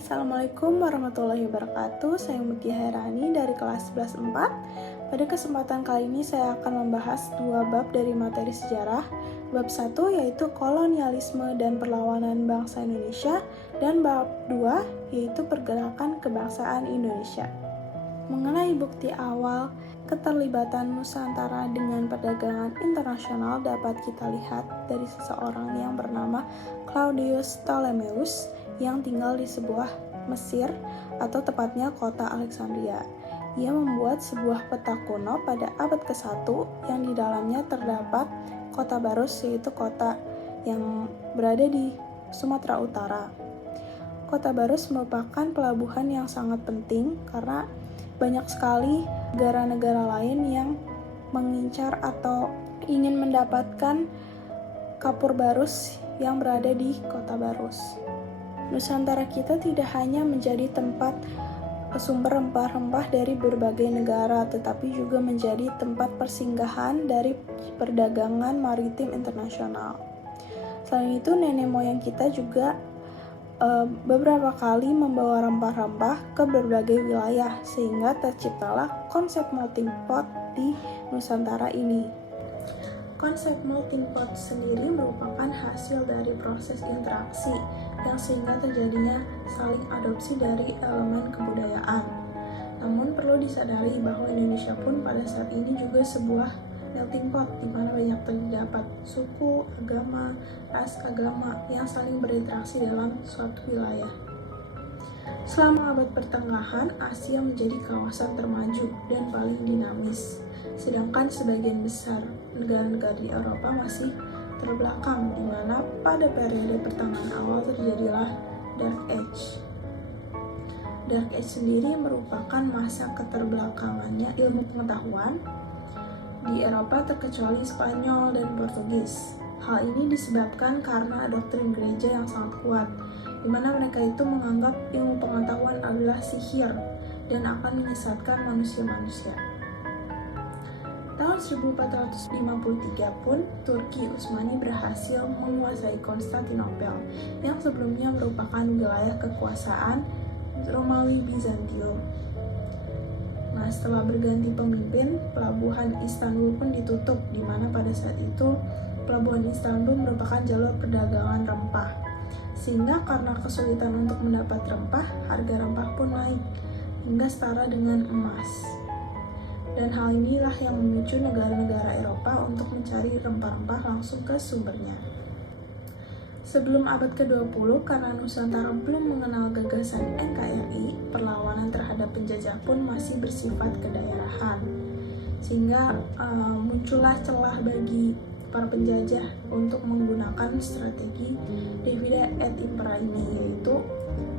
Assalamualaikum warahmatullahi wabarakatuh. Saya Mutia Herani dari kelas 11 4. Pada kesempatan kali ini saya akan membahas dua bab dari materi sejarah. Bab 1 yaitu kolonialisme dan perlawanan bangsa Indonesia, dan bab 2 yaitu pergerakan kebangsaan Indonesia. Mengenai bukti awal keterlibatan Nusantara dengan perdagangan internasional dapat kita lihat dari seseorang yang bernama Claudius Ptolemeus yang tinggal di sebuah Mesir, atau tepatnya kota Alexandria. Ia membuat sebuah peta kuno pada abad ke-1 yang di dalamnya terdapat kota Barus, yaitu kota yang berada di Sumatera Utara. Kota Barus merupakan pelabuhan yang sangat penting karena banyak sekali negara-negara lain yang mengincar atau ingin mendapatkan kapur Barus yang berada di kota Barus. Nusantara kita tidak hanya menjadi tempat sumber rempah-rempah dari berbagai negara, tetapi juga menjadi tempat persinggahan dari perdagangan maritim internasional. Selain itu, nenek moyang kita juga beberapa kali membawa rempah-rempah ke berbagai wilayah, sehingga terciptalah konsep melting pot di Nusantara ini. Konsep melting pot sendiri merupakan hasil dari proses interaksi yang sehingga terjadinya saling adopsi dari elemen kebudayaan. Namun perlu disadari bahwa Indonesia pun pada saat ini juga sebuah melting pot di mana banyak terdapat suku, agama, ras agama yang saling berinteraksi dalam suatu wilayah. Selama abad pertengahan, Asia menjadi kawasan termaju dan paling dinamis, sedangkan sebagian besar negara-negara di Eropa masih terbelakang, di mana pada periode pertengahan awal terjadilah Dark Age. Dark Age sendiri merupakan masa keterbelakangannya ilmu pengetahuan di Eropa terkecuali Spanyol dan Portugis. Hal ini disebabkan karena doktrin gereja yang sangat kuat, di mana mereka itu menganggap ilmu pengetahuan adalah sihir dan akan menyesatkan manusia-manusia. Tahun 1453 pun, Turki Utsmani berhasil menguasai Konstantinopel yang sebelumnya merupakan wilayah kekuasaan Romawi Bizantium. Nah, setelah berganti pemimpin, pelabuhan Istanbul pun ditutup, di mana pada saat itu pelabuhan Istanbul merupakan jalur perdagangan rempah. Sehingga karena kesulitan untuk mendapat rempah, harga rempah pun naik hingga setara dengan emas. Dan hal inilah yang memicu negara-negara Eropa untuk mencari rempah-rempah langsung ke sumbernya. Sebelum abad ke-20, karena Nusantara belum mengenal gagasan NKRI, perlawanan terhadap penjajah pun masih bersifat kedaerahan. Sehingga muncullah celah bagi para penjajah untuk menggunakan strategi divide et impera ini, yaitu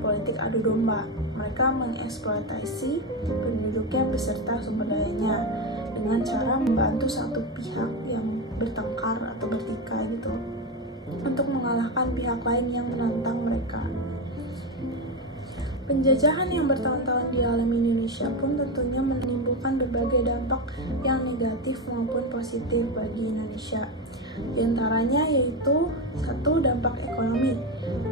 politik adu domba. Mereka mengeksploitasi penduduknya beserta sumber dayanya dengan cara membantu satu pihak yang bertengkar atau bertikai gitu untuk mengalahkan pihak lain yang menantang mereka. Penjajahan yang bertahun-tahun dialami Indonesia pun tentunya menimbulkan berbagai dampak yang negatif maupun positif bagi Indonesia. Di antaranya yaitu satu, dampak ekonomi.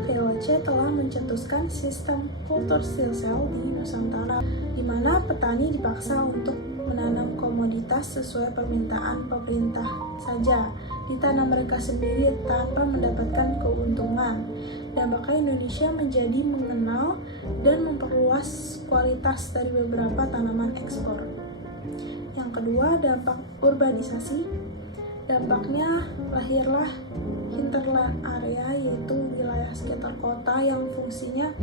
VOC telah mencetuskan sistem kultur silsel di Nusantara, di mana petani dipaksa untuk menanam komoditas sesuai permintaan pemerintah saja di tanah mereka sendiri tanpa mendapatkan keuntungan. Dampaknya Indonesia menjadi mengenal dan memperluas kualitas dari beberapa tanaman ekspor. Yang kedua, dampak urbanisasi. Dampaknya lahirlah hinterland area, yaitu wilayah sekitar kota yang fungsinya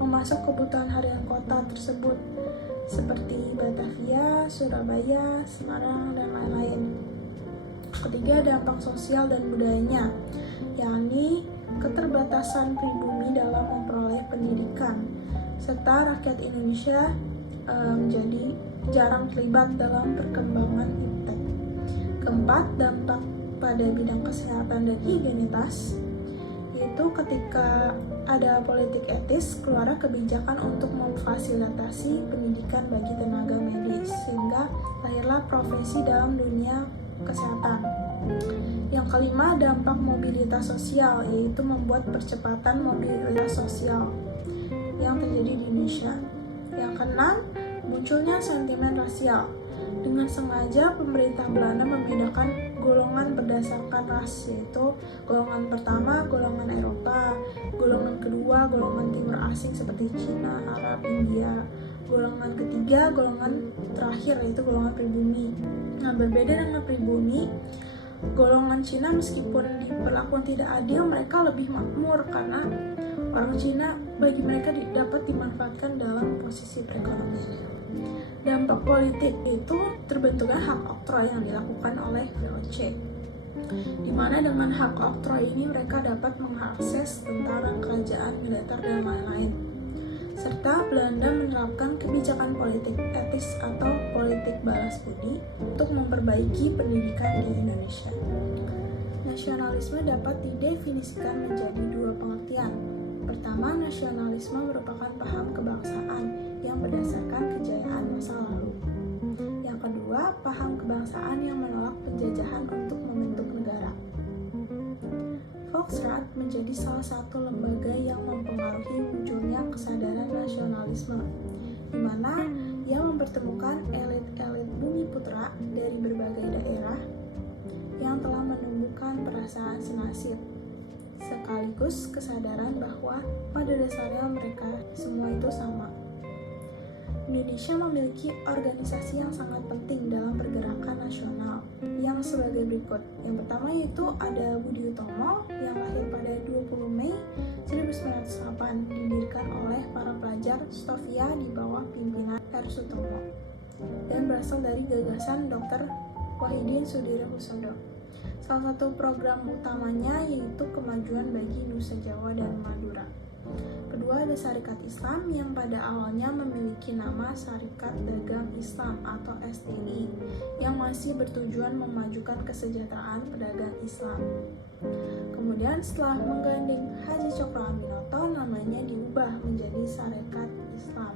memasuk kebutuhan harian kota tersebut, seperti Batavia, Surabaya, Semarang, dan lain-lain. Ketiga, dampak sosial dan budayanya, yakni keterbatasan pribumi dalam memperoleh pendidikan, serta rakyat Indonesia menjadi jarang terlibat dalam perkembangan iptek. Keempat, dampak pada bidang kesehatan dan higienitas, yaitu ketika ada politik etis, keluar kebijakan untuk memfasilitasi pendidikan bagi tenaga medis, sehingga lahirlah profesi dalam dunia kesehatan. Yang kelima, dampak mobilitas sosial, yaitu membuat percepatan mobilitas sosial. yang terjadi di Indonesia. Yang keenam, munculnya sentimen rasial. Dengan sengaja pemerintah Belanda membedakan golongan berdasarkan ras, yaitu golongan pertama golongan Eropa, golongan kedua golongan timur asing seperti Cina, Arab, India, golongan ketiga golongan terakhir yaitu golongan pribumi. Nah, berbeda dengan pribumi, golongan Cina meskipun diperlakukan tidak adil, mereka lebih makmur karena orang Cina bagi mereka dapat dimanfaatkan dalam posisi perekonomiannya. Dampak politik itu terbentuknya hak oktroy yang dilakukan oleh VOC, di mana dengan hak oktroy ini mereka dapat mengakses tentara, kerajaan, militer, dan lain-lain. Serta Belanda menerapkan kebijakan politik etis atau politik balas budi untuk memperbaiki pendidikan di Indonesia. Nasionalisme dapat didefinisikan menjadi dua pengertian. Pertama, nasionalisme merupakan paham kebangsaan yang berdasarkan kejayaan masa lalu. Yang kedua, paham kebangsaan yang menolak penjajahan untuk membentuk negara. Volksraad menjadi salah satu lembaga yang mempengaruhi munculnya kesadaran nasionalisme, di mana ia mempertemukan elit-elit bumi putra dari berbagai daerah yang telah menumbuhkan perasaan senasib, sekaligus kesadaran bahwa pada dasarnya mereka semua itu sama. Indonesia memiliki organisasi yang sangat penting dalam pergerakan nasional yang sebagai berikut. Yang pertama yaitu ada Budi Utomo yang lahir pada 20 Mei 1908, didirikan oleh para pelajar Stovia di bawah pimpinan R. Sutomo dan berasal dari gagasan Dr. Wahidin Sudirohusodo. Salah satu program utamanya yaitu kemajuan bagi Nusa Jawa dan Madura. Kedua, ada Syarikat Islam yang pada awalnya memiliki nama Syarikat Dagang Islam atau SDI yang masih bertujuan memajukan kesejahteraan pedagang Islam. Kemudian setelah menggandeng Haji Cokro Aminoto, namanya diubah menjadi Syarikat Islam,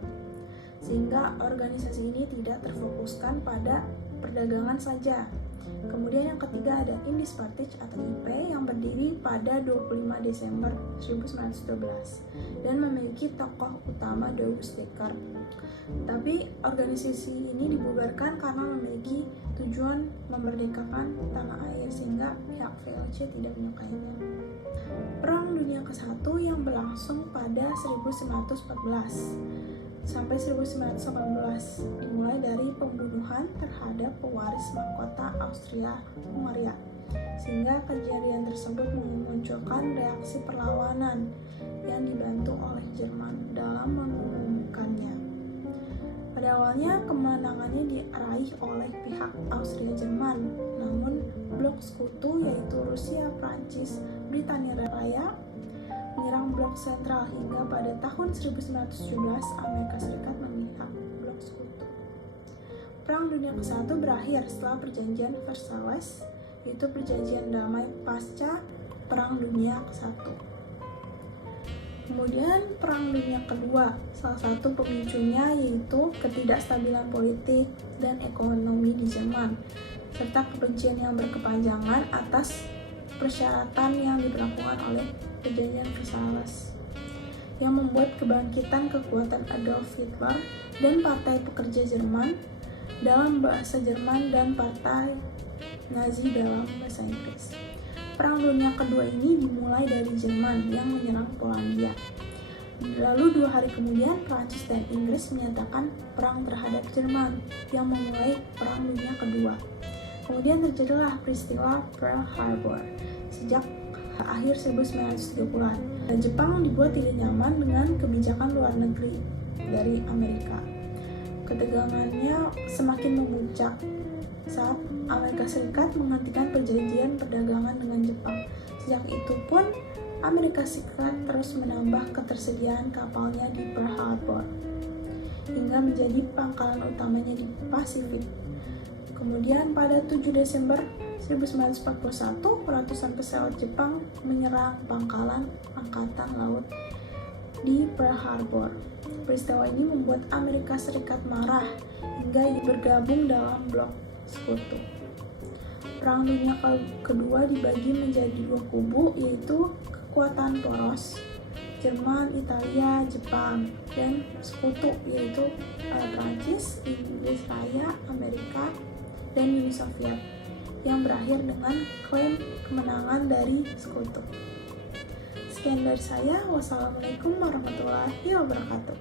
sehingga organisasi ini tidak terfokuskan pada perdagangan saja. Kemudian yang ketiga ada Indis Partij atau IP yang berdiri pada 25 Desember 1912 dan memiliki tokoh utama Douwes Dekker. Tapi organisasi ini dibubarkan karena memiliki tujuan memerdekakan tanah air sehingga pihak VOC tidak menyukainya. Perang Dunia ke-1 yang berlangsung pada 1914 sampai 1918 dimulai dari pembunuhan terhadap pewaris mahkota Austria-Hungaria, sehingga kejadian tersebut memunculkan reaksi perlawanan yang dibantu oleh Jerman dalam mengumumkannya. Pada awalnya kemenangannya diraih oleh pihak Austria-Jerman, namun blok sekutu yaitu Rusia, Prancis, Britania Raya menyerang blok sentral hingga pada tahun 1917 Amerika Serikat memihak blok sekutu. Perang Dunia ke-1 berakhir setelah perjanjian Versailles, yaitu perjanjian damai pasca Perang Dunia ke-1. Kemudian Perang Dunia Kedua, salah satu pemicunya yaitu ketidakstabilan politik dan ekonomi di Jerman, serta kebencian yang berkepanjangan atas persyaratan yang diberlakukan oleh perjanjian Versailles yang membuat kebangkitan kekuatan Adolf Hitler dan Partai Pekerja Jerman dalam bahasa Jerman dan Partai Nazi dalam bahasa Inggris. Perang Dunia Kedua ini dimulai dari Jerman yang menyerang Polandia. Lalu 2 hari kemudian Prancis dan Inggris menyatakan perang terhadap Jerman yang memulai Perang Dunia Kedua. Kemudian terjadilah peristiwa Pearl Harbor sejak akhir 1930-an. Dan Jepang dibuat tidak nyaman dengan kebijakan luar negeri dari Amerika. Ketegangannya semakin memuncak saat Amerika Serikat menghentikan perjanjian perdagangan dengan Jepang. Sejak itu pun Amerika Serikat terus menambah ketersediaan kapalnya di Pearl Harbor hingga menjadi pangkalan utamanya di Pasifik. Kemudian pada 7 Desember 1941, ratusan pesawat Jepang menyerang pangkalan Angkatan Laut di Pearl Harbor. Peristiwa ini membuat Amerika Serikat marah hingga bergabung dalam blok sekutu. Perang Dunia Kedua dibagi menjadi 2 kubu, yaitu kekuatan poros Jerman, Italia, Jepang, dan sekutu yaitu Prancis, Inggris Raya, Amerika, dan Uni Soviet yang berakhir dengan klaim kemenangan dari sekutu. Sekian dari saya. Wassalamualaikum warahmatullahi wabarakatuh.